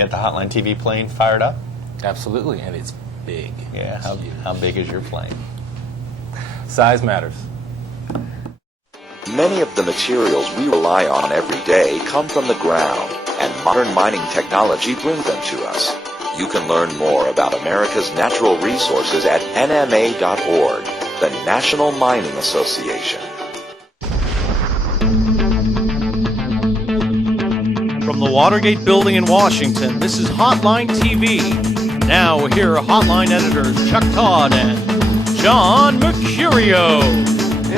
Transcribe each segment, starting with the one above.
get the Hotline TV plane fired up? Absolutely, and it's big. Yeah, how big is your plane? Size matters. Many of the materials we rely on every day come from the ground, and modern mining technology brings them to us. You can learn more about America's natural resources at nma.org, the National Mining Association. From the Watergate Building in Washington, this is Hotline TV. Now, here are Hotline editors Chuck Todd and John Mercurio.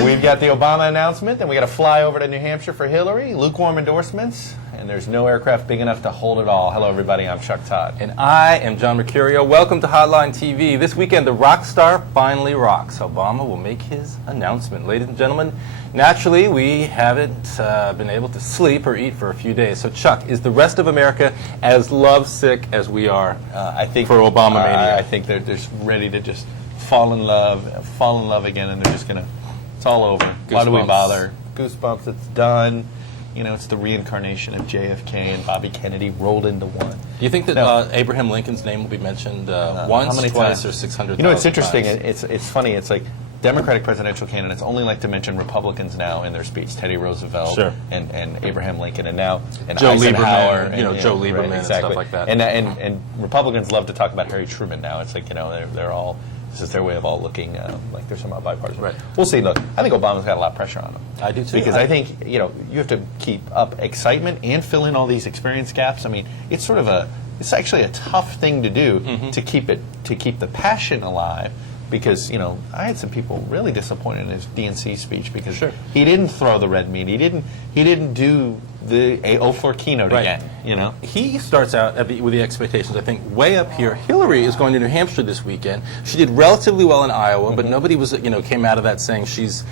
We've got the Obama announcement, and we got to fly over to New Hampshire for Hillary. Lukewarm endorsements, and there's no aircraft big enough to hold it all. Hello, everybody. I'm Chuck Todd. And I am John Mercurio. Welcome to Hotline TV. This weekend, the rock star finally rocks. Obama will make his announcement. Ladies and gentlemen, naturally, we haven't been able to sleep or eat for a few days. So, Chuck, is the rest of America as lovesick as we are I think for Obama mania? I think they're just ready to just fall in love again, and they're just going to, it's all over. Goosebumps. Why do we bother? Goosebumps, it's done. You know, it's the reincarnation of JFK and Bobby Kennedy rolled into one. Do you think that Abraham Lincoln's name will be mentioned once, twice, or 600,000 You know, it's interesting. times? It's funny. It's like Democratic presidential candidates only like to mention Republicans now in their speech. Teddy Roosevelt and Abraham Lincoln, and now Joe Eisenhower, Lieberman, Joe Lieberman, right, and stuff like that. And Republicans love to talk about Harry Truman now. It's like, you know, they're all, this is their way of all looking like they're somehow bipartisan. Right. We'll see. Look, I think Obama's got a lot of pressure on him. I do too. Because I think, you know, you have to keep up excitement and fill in all these experience gaps. I mean, it's sort of it's actually a tough thing to do to keep the passion alive. Because, you know, I had some people really disappointed in his DNC speech because he didn't throw the red meat. He didn't do the 04 keynote again. You know, he starts out with the expectations, I think, way up here. Hillary is going to New Hampshire this weekend. She did relatively well in Iowa, but nobody was, came out of that saying she's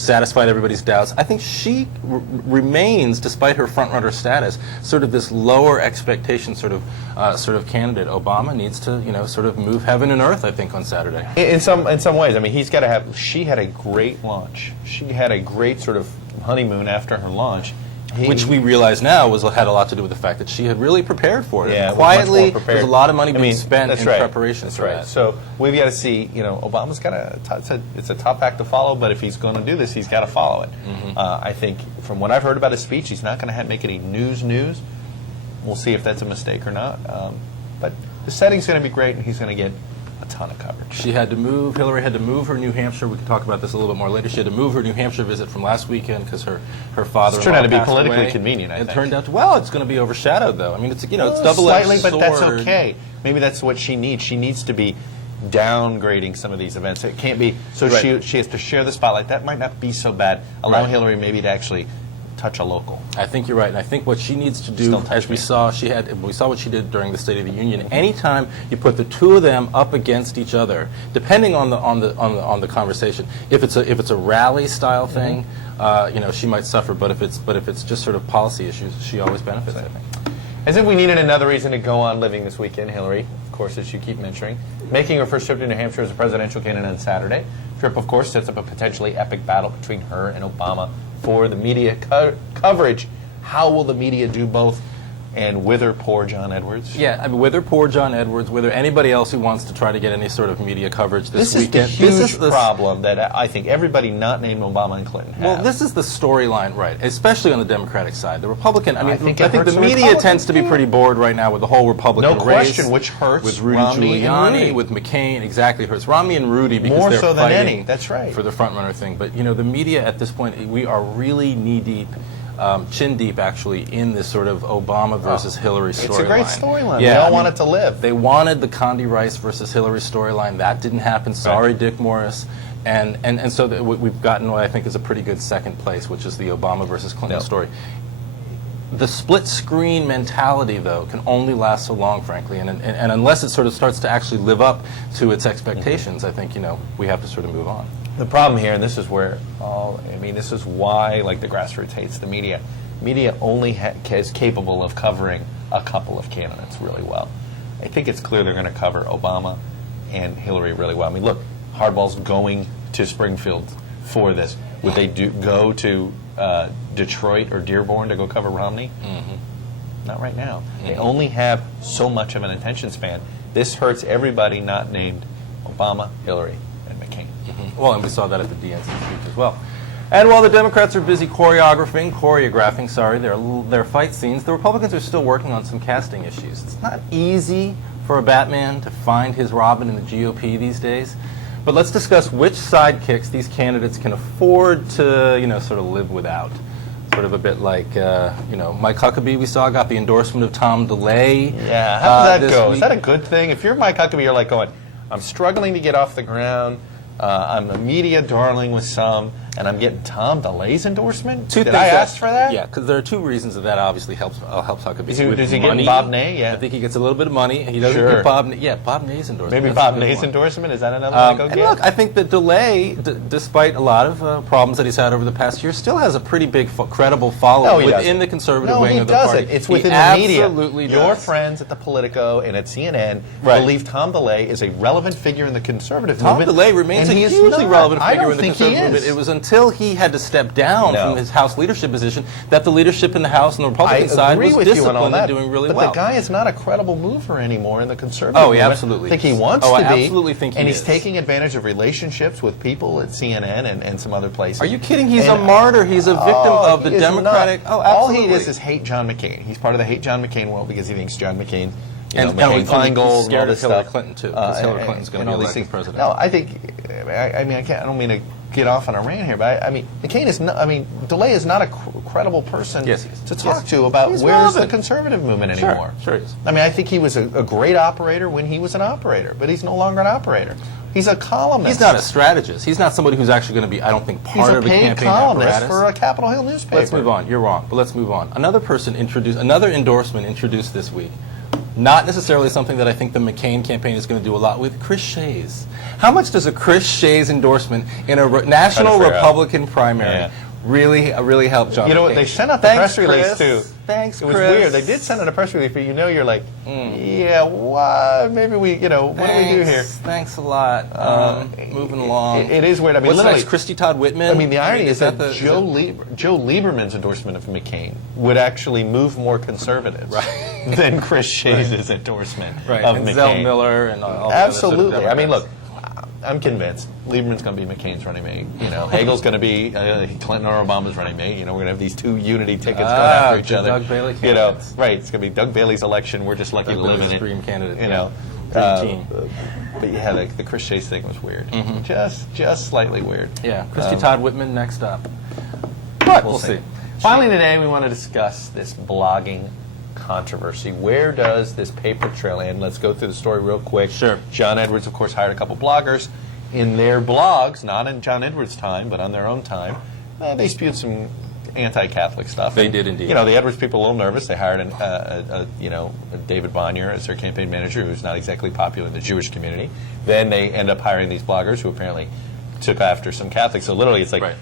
satisfied everybody's doubts. I think she remains, despite her front-runner status, sort of this lower expectation sort of candidate. Obama needs to, sort of move heaven and earth, I think, on Saturday. In some ways, I mean, he's got to have. She had a great launch. She had a great sort of honeymoon after her launch. Which we realize now had a lot to do with the fact that she had really prepared for it. Yeah, quietly, there's a lot of money being spent in preparation for that. So we've got to see, Obama's got it's a tough act to follow, but if he's going to do this, he's got to follow it. I think from what I've heard about his speech, he's not going to make any news. We'll see if that's a mistake or not. But the setting's going to be great, and he's going to get a ton of coverage. Hillary had to move her New Hampshire, we can talk about this a little bit more later, she had to move her New Hampshire visit from last weekend because her father-in-law It's turned out to be passed politically away. convenient, I think. It turned out it's going to be overshadowed, though. I mean, it's double-edged slightly, sword. but that's okay. Maybe that's what she needs. She needs to be downgrading some of these events. It can't be, she has to share the spotlight. That might not be so bad. Allow Hillary maybe to actually touch a local. I think you're right, and I think what she needs to do, as we saw what she did during the State of the Union. Anytime you put the two of them up against each other, depending on the conversation, if it's a rally style thing, she might suffer. But if it's just sort of policy issues, she always benefits. I think. As if we needed another reason to go on living this weekend, Hillary, of course, as you keep mentioning, making her first trip to New Hampshire as a presidential candidate on Saturday. Trip, of course, sets up a potentially epic battle between her and Obama for the media coverage. How will the media do both? And wither poor John Edwards? Yeah, I mean, wither poor John Edwards, wither anybody else who wants to try to get any sort of media coverage this weekend. This is the problem that I think everybody not named Obama and Clinton have. Well, this is the storyline, right, especially on the Democratic side. The Republican, I think the media tends to be pretty bored right now with the whole Republican race. No question, which hurts with Rudy Romney Giuliani, with McCain, exactly hurts Romney and Rudy because more they're so than fighting any. That's right. For the front-runner thing. But, the media at this point, we are really knee-deep. Chin deep, actually, in this sort of Obama versus Hillary storyline. It's a great storyline. Yeah, they all want it to live. They wanted the Condi Rice versus Hillary storyline. That didn't happen. Sorry, Dick Morris. And so we've gotten what I think is a pretty good second place, which is the Obama versus Clinton story. The split screen mentality, though, can only last so long, frankly, and unless it sort of starts to actually live up to its expectations, I think we have to sort of move on. The problem here, and this is where, this is why, like, the grassroots hates the media. Media only is capable of covering a couple of candidates really well. I think it's clear they're going to cover Obama and Hillary really well. I mean, look, Hardball's going to Springfield for this. Would they go to Detroit or Dearborn to go cover Romney? not right now. They only have so much of an attention span. This hurts everybody not named Obama, Hillary, and McCain. Well, and we saw that at the DNC speech as well. And while the Democrats are busy choreographing their fight scenes, the Republicans are still working on some casting issues. It's not easy for a Batman to find his Robin in the GOP these days. But let's discuss which sidekicks these candidates can afford to, sort of live without. Sort of a bit like, Mike Huckabee we saw got the endorsement of Tom DeLay. Yeah, how does that go? Week. Is that a good thing? If you're Mike Huckabee, you're like going, I'm struggling to get off the ground. I'm a media darling with some, and I'm getting Tom DeLay's endorsement? Did I ask for that? Yeah, because there are two reasons that obviously helps Huckabee. Does he get Bob Ney? Yeah. I think he gets a little bit of money. He doesn't get Bob Ney. Yeah, Bob Ney's endorsement. Maybe Bob Ney's endorsement? Is that another one to go and get? look, I think that DeLay, despite a lot of problems that he's had over the past year, still has a pretty big, credible following within the conservative wing of the party. It's within the media. Absolutely does. Your friends at the Politico and at CNN believe Tom DeLay is a relevant figure in the conservative movement. Tom DeLay remains a hugely relevant figure in the conservative movement. It was until he had to step down from his House leadership position that the leadership in the House and the Republican side was disciplined and doing really well. But the guy is not a credible mover anymore in the conservative movement. He absolutely I think he wants to be. I absolutely think he is. And he's taking advantage of relationships with people at CNN and some other places. Are you kidding? He's a martyr. He's a victim of the Democratic... Oh, absolutely. All he is hate John McCain. He's part of the hate John McCain world because he thinks John McCain... Feingold, scared of Hillary Clinton too, because Hillary Clinton's going to be elected president. No, I think, I don't mean to get off on a rant here, but McCain is not. DeLay is not a credible person to talk to about where's the conservative movement anymore. Sure he is. I think he was a great operator when he was an operator, but he's no longer an operator. He's a columnist. He's not a strategist. He's not somebody who's actually going to be, I don't think, part of the campaign apparatus. He's a paid columnist for a Capitol Hill newspaper. Let's move on. You're wrong, but let's move on. Another endorsement introduced this week. Not necessarily something that I think the McCain campaign is going to do a lot with. Chris Shays. How much does a Chris Shays endorsement in a national Republican primary really help John McCain? You know what? They sent out the press release too. Thanks, Chris. It was weird. They did send out a press release, but you're like, yeah, what? Maybe we, what do we do here? Thanks a lot. Moving along. It is weird. What's next? Christy Todd Whitman? The irony is that Joe Lieberman's endorsement of McCain would actually move more conservatives than Chris Shays' endorsement of McCain. Zell Miller and all absolutely. Look, I'm convinced Lieberman's going to be McCain's running mate. Hagel's going to be Clinton or Obama's running mate. We're going to have these two unity tickets going after each other. Doug Bailey candidates. Right. It's going to be Doug Bailey's election. We're just lucky to live in it. Dream candidate. Dream team. But yeah, the Chris Shays thing was weird. Just slightly weird. Yeah. Christy Todd Whitman next up. But we'll see. Finally today, we want to discuss this blogging controversy. Where does this paper trail end? Let's go through the story real quick. Sure. John Edwards, of course, hired a couple bloggers. In their blogs, not in John Edwards' time, but on their own time, they spewed some anti-Catholic stuff. They did indeed. The Edwards people were a little nervous. They hired David Bonnier as their campaign manager, who's not exactly popular in the Jewish community. Then they end up hiring these bloggers who apparently took after some Catholics. So literally, it's like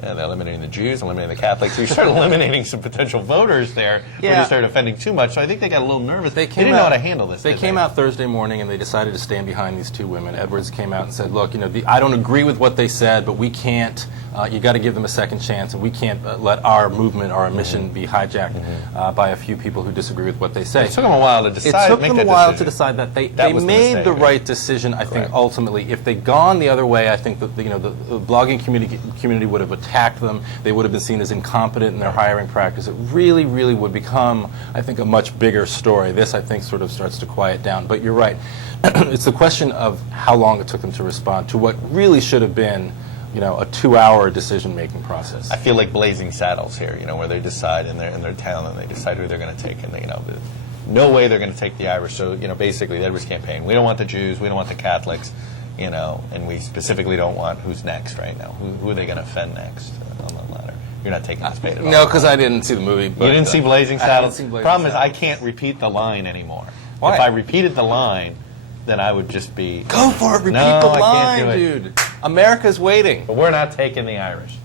they're eliminating the Jews, eliminating the Catholics. So you start eliminating some potential voters there when you start offending too much. So I think they got a little nervous. They didn't know how to handle this. They came out Thursday morning and they decided to stand behind these two women. Edwards came out and said, look, I don't agree with what they said, but we can't, you got to give them a second chance, and we can't let our movement, our mission be hijacked by a few people who disagree with what they say. It took them a while to decide. It took them a while to decide that they made the right decision, I think, ultimately. If they'd gone the other way, I think that the blogging community would have attacked them. They would have been seen as incompetent in their hiring practice. It really, really would become, I think, a much bigger story. This, I think, sort of starts to quiet down. But you're right. It's the question of how long it took them to respond to what really should have been a 2-hour decision-making process. I feel like Blazing Saddles here, where they decide in their town and they decide who they're going to take, and no way they're going to take the Irish. So basically the Edwards campaign, we don't want the Jews, we don't want the Catholics, and we specifically don't want who's next right now. Who are they going to offend next on the ladder? You're not taking this bait at all. No, because I didn't see the movie. But, you didn't see Blazing Saddles? Problem is, I Saddles. can't repeat the line anymore. Why? If I repeated the line, then I would just be... Go for it, repeat the line, dude. America's waiting. But we're not taking the Irish.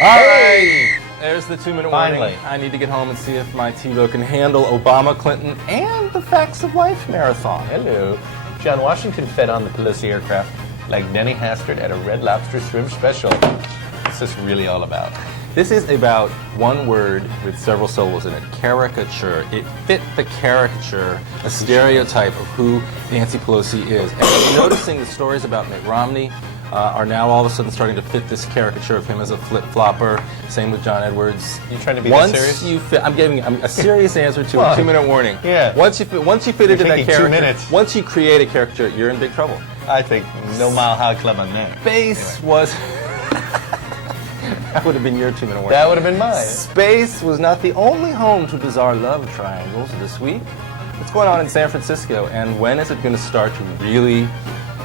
All right. There's the 2-minute Finally. warning. I need to get home and see if my TiVo can handle Obama, Clinton, and the Facts of Life marathon. Hello. John Washington fed on the Pelosi aircraft like Denny Hastert at a Red Lobster shrimp special. What's this really all about? This is about one word with several syllables in it, caricature. It fit the caricature, a stereotype of who Nancy Pelosi is. And I'm noticing the stories about Mitt Romney are now all of a sudden starting to fit this caricature of him as a flip-flopper. Same with John Edwards. You trying to be that serious? I'm giving a serious answer to a 2-minute warning. Yeah. Once you fit into that taking 2 character, minutes. once you create a caricature, you're in big trouble. I think no Mile High Club on that. Space was... That would have been your 2-minute warning. That would have been mine. Space was not the only home to bizarre love triangles this week. What's going on in San Francisco, and when is it going to start to really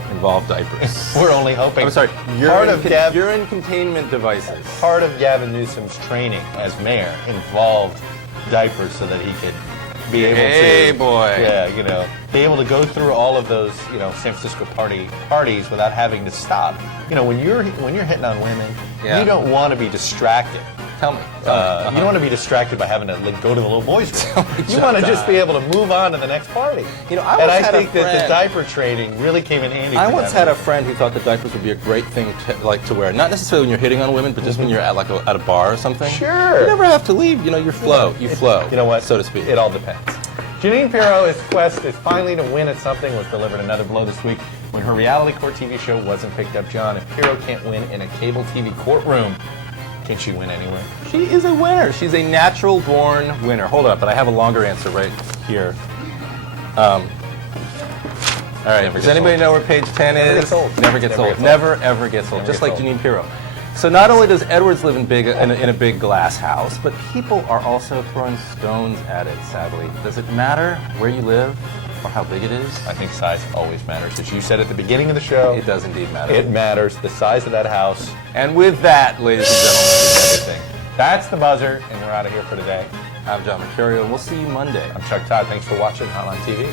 involve diapers? We're only hoping. I'm sorry, urine containment devices. Part of Gavin Newsom's training as mayor involved diapers so that he could be able be able to go through all of those, San Francisco parties without having to stop. When you're hitting on women, you don't want to be distracted. Tell me. You don't want to be distracted by having to go to the little boys' room. You want to just be able to move on to the next party. I think that the diaper training really came in handy. I once had a friend who thought that diapers would be a great thing to wear. Not necessarily when you're hitting on women, but just when you're at at a bar or something. Sure. You never have to leave. You flow. You flow. You know what? So to speak. It all depends. Janine Pirro's quest is finally to win at something was delivered another blow this week when her reality court TV show wasn't picked up. John, if Pirro can't win in a cable TV courtroom, can she win anywhere? She is a winner. She's a natural-born winner. Hold up, but I have a longer answer right here. All right, does anybody know where page 10 is? Never gets old. Never gets old. Never, ever gets old. Just like Janine Pirro. So not only does Edwards live in a big glass house, but people are also throwing stones at it, sadly. Does it matter where you live or how big it is? I think size always matters. As you said at the beginning of the show, It does indeed matter. it matters. The size of that house, And with that, ladies and gentlemen, everything. That's the buzzer, and we're out of here for today. I'm John Mercurio, and we'll see you Monday. I'm Chuck Todd. Thanks for watching Hotline TV.